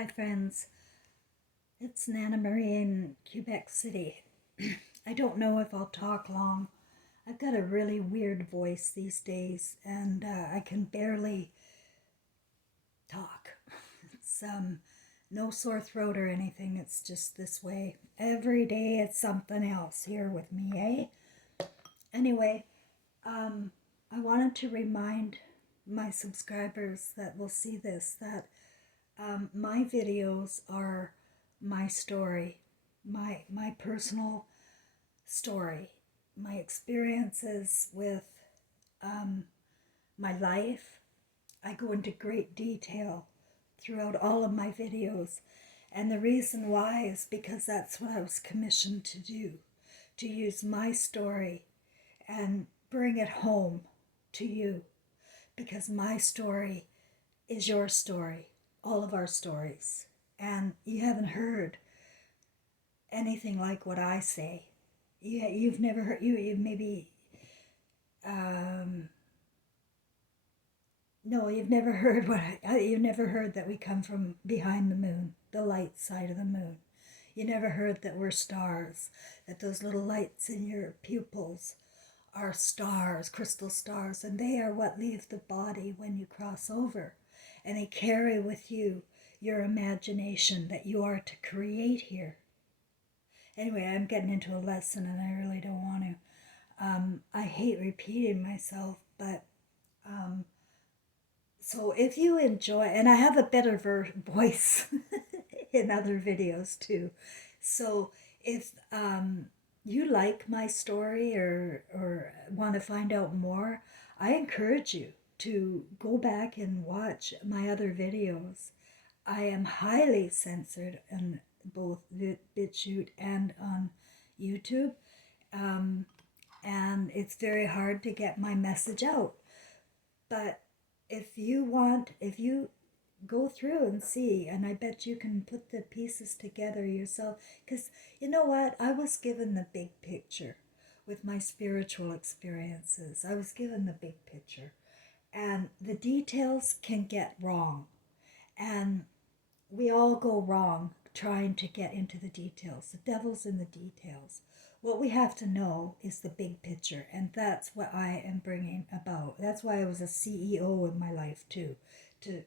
Hi, friends. It's Nana Marie in Quebec City. I don't know if I'll talk long. I've got a really weird voice these days, and I can barely talk. It's no sore throat or anything. It's just this way. Every day it's something else here with me, eh? Anyway, I wanted to remind my subscribers that will see this that my videos are my story, my personal story, my experiences with um, my life. I go into great detail throughout all of my videos, and the reason why is because that's what I was commissioned to do, to use my story and bring it home to you, because my story is your story, all of our stories. And you haven't heard anything like what I say. You've never heard, you maybe, um, no, you've never heard you've never heard that we come from behind the moon, the light side of the moon. You never heard that we're stars, that those little lights in your pupils are stars, crystal stars, and they are what leave the body when you cross over. And they carry with you your imagination that you are to create here. Anyway, I'm getting into a lesson and I really don't want to. I hate repeating myself, but so if you enjoy, and I have a better voice in other videos too. So if you like my story or want to find out more, I encourage you to go back and watch my other videos. I am highly censored on both BitChute and on YouTube, um, and it's very hard to get my message out. But if you go through and see, and I bet you can put the pieces together yourself, because you know what? I was given the big picture with my spiritual experiences. I was given the big picture, and the details can get wrong. And we all go wrong trying to get into the details. The devil's in the details. What we have to know is the big picture, and that's what I am bringing about. That's why I was a CEO in my life, too, to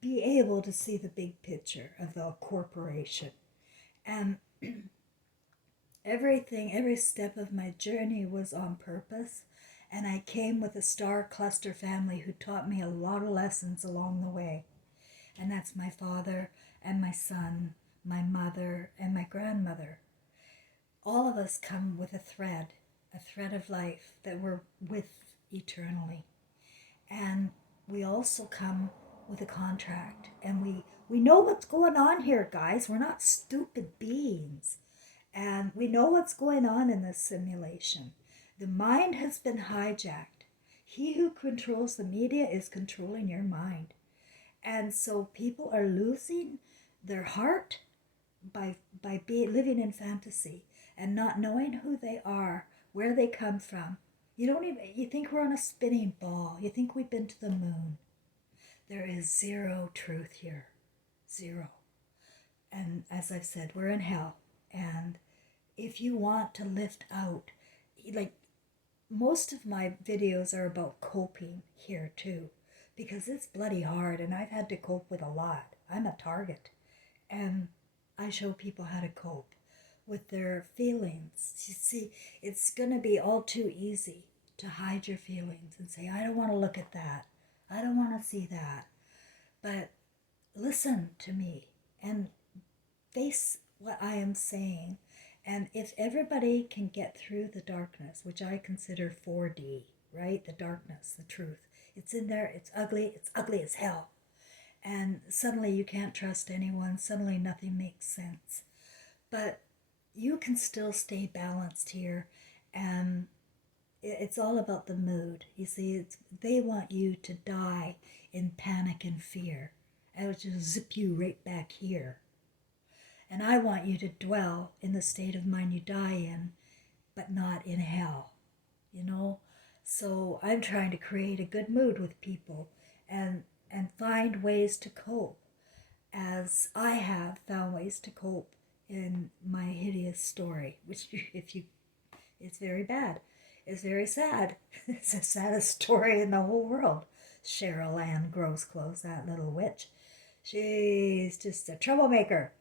be able to see the big picture of the corporation. And everything, every step of my journey was on purpose. And I came with a star cluster family who taught me a lot of lessons along the way. And that's my father and my son, my mother and my grandmother. All of us come with a thread of life that we're with eternally. And we also come with a contract. And we know what's going on here, guys. We're not stupid beings. And we know what's going on in this simulation. The mind has been hijacked. He who controls the media is controlling your mind. And so people are losing their heart living in fantasy and not knowing who they are, where they come from. You think we're on a spinning ball. You think we've been to the moon. There is zero truth here. Zero. And as I've said, we're in hell. And if you want to lift out, like, most of my videos are about coping here too, because it's bloody hard and I've had to cope with a lot. I'm a target, and I show people how to cope with their feelings. You see, it's going to be all too easy to hide your feelings and say, I don't want to look at that. I don't want to see that. But listen to me and face what I am saying. And if everybody can get through the darkness, which I consider 4D, right? The darkness, the truth. It's in there, it's ugly as hell. And suddenly you can't trust anyone, suddenly nothing makes sense. But you can still stay balanced here, and it's all about the mood. You see, they want you to die in panic and fear. I would just zip you right back here. And I want you to dwell in the state of mind you die in, but not in hell, you know? So I'm trying to create a good mood with people and find ways to cope. as I have found ways to cope in my hideous story, which if you it's very bad. It's very sad. It's the saddest story in the whole world. Cheryl Ann Grossclothes, that little witch. She's just a troublemaker.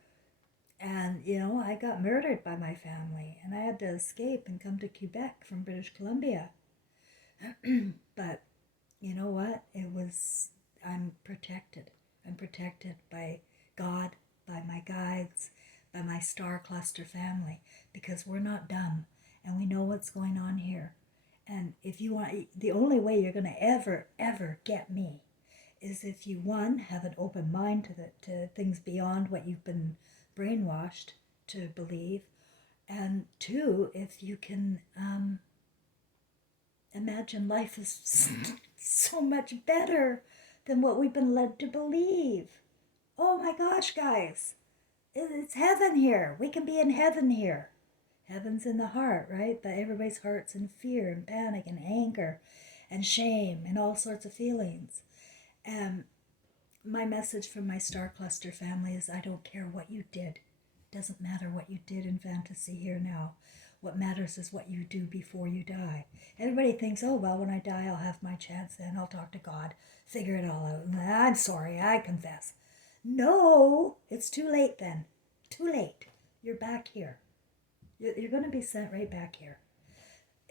And, I got murdered by my family, and I had to escape and come to Quebec from British Columbia. But you know what? I'm protected. I'm protected by God, by my guides, by my star cluster family, because we're not dumb and we know what's going on here. And if you want, the only way you're going to ever get me is if you, one, have an open mind to things beyond what you've been brainwashed to believe, and two, if you can imagine life is so much better than what we've been led to believe. Oh my gosh, guys, it's heaven here. We can be in heaven here. Heaven's in the heart, right? But everybody's heart's in fear and panic and anger and shame and all sorts of feelings. And my message from my star cluster family is I don't care what you did. It doesn't matter what you did in fantasy here now. What matters is what you do before you die. Everybody thinks, oh, well, when I die, I'll have my chance then. I'll talk to God, figure it all out. I'm sorry, I confess. No, it's too late then. Too late. You're back here. You're going to be sent right back here.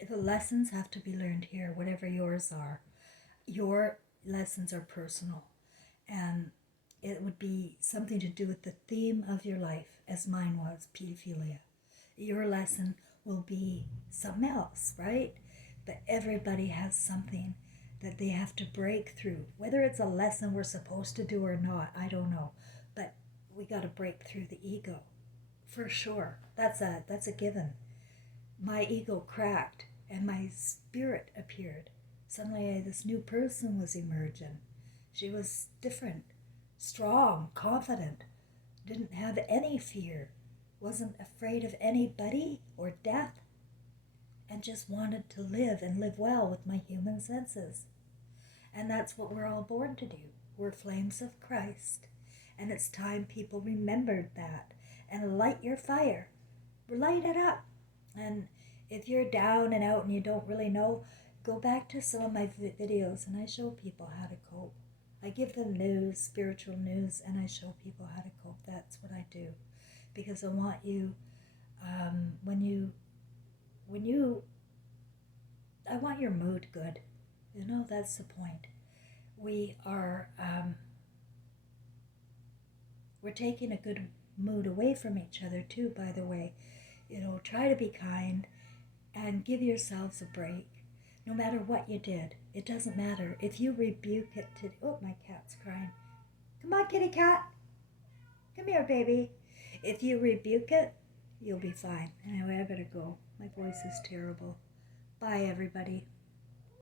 The lessons have to be learned here, whatever yours are. Your lessons are personal, and it would be something to do with the theme of your life, as mine was, pedophilia. Your lesson will be something else, right? But everybody has something that they have to break through. Whether it's a lesson we're supposed to do or not, I don't know. But we got to break through the ego. For sure. That's a given. My ego cracked and my spirit appeared. Suddenly this new person was emerging. She was different, strong, confident, didn't have any fear, wasn't afraid of anybody or death, and just wanted to live and live well with my human senses. And that's what we're all born to do. We're flames of Christ. And it's time people remembered that and light your fire. Light it up. And if you're down and out and you don't really know, go back to some of my videos and I show people how to cope. I give them news, spiritual news, and I show people how to cope. That's what I do. Because I want you, I want your mood good. That's the point. We're taking a good mood away from each other too, by the way. Try to be kind and give yourselves a break. No matter what you did, it doesn't matter. If you rebuke it oh, my cat's crying. Come on, kitty cat. Come here, baby. If you rebuke it, you'll be fine. Anyway, I better go. My voice is terrible. Bye, everybody.